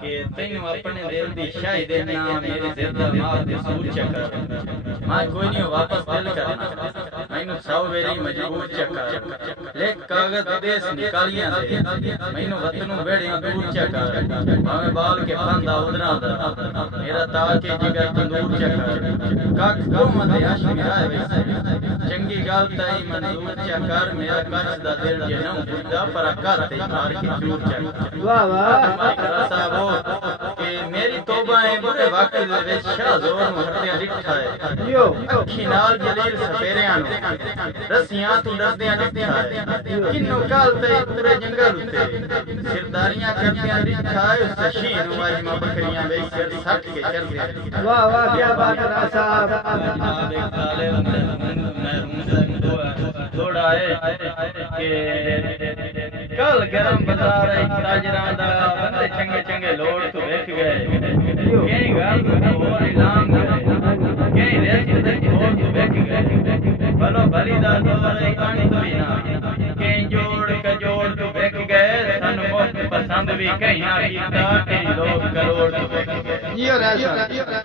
کہ تینوں اپنے دل دی شاہی دینا میری زندہ ماں دی سور چکر ماں کوئی نہیں واپس دل کرنا مینوں سو ویری مجبور چکر لیک کاغذ دیس نکالیاں دے مینوں وطنوں بیڑیاں دور چکر ہمیں بال کے پھندا ادھرا دا میرا تاکہ جگر تندور چکر کاک قوم دے عشق میرا ویسے چنگی گال تائی منظور چکر میرا کچھ دا دل جنم بڑھا پر اکار تے مار کے چور چکر واہ واہ مائکرا صاحب کہ میری توبہ ہے برے وقت دے شاہ زور ہٹیاں ڈٹھا ہے یو اکھی نال جلیل سپیریاں نو رسیاں تو ڈردیاں ڈٹھا ہے کنو کال تے پورے جنگل تے سرداریاں کرتیاں ڈٹھا ہے اس شیر واجما بکریاں بے سر سٹ کے چردیاں واہ واہ کیا بات ہے صاحب جناب ایک طالب محروم سے تھوڑا ہے کہ کل گرم بازار تاجراں دا بندے چنگے چنگے لوڑ تو ویکھ گئے کئی گل کو اور اعلان کرے کئی ریس دے اور تو ویکھ گئے بلو بھلی دا دور کہانی تو بھی نہ کئی جوڑ تو ویکھ گئے سن مفت پسند بھی کہیں نہ کیتا کئی لوگ کروڑ تو ویکھ گئے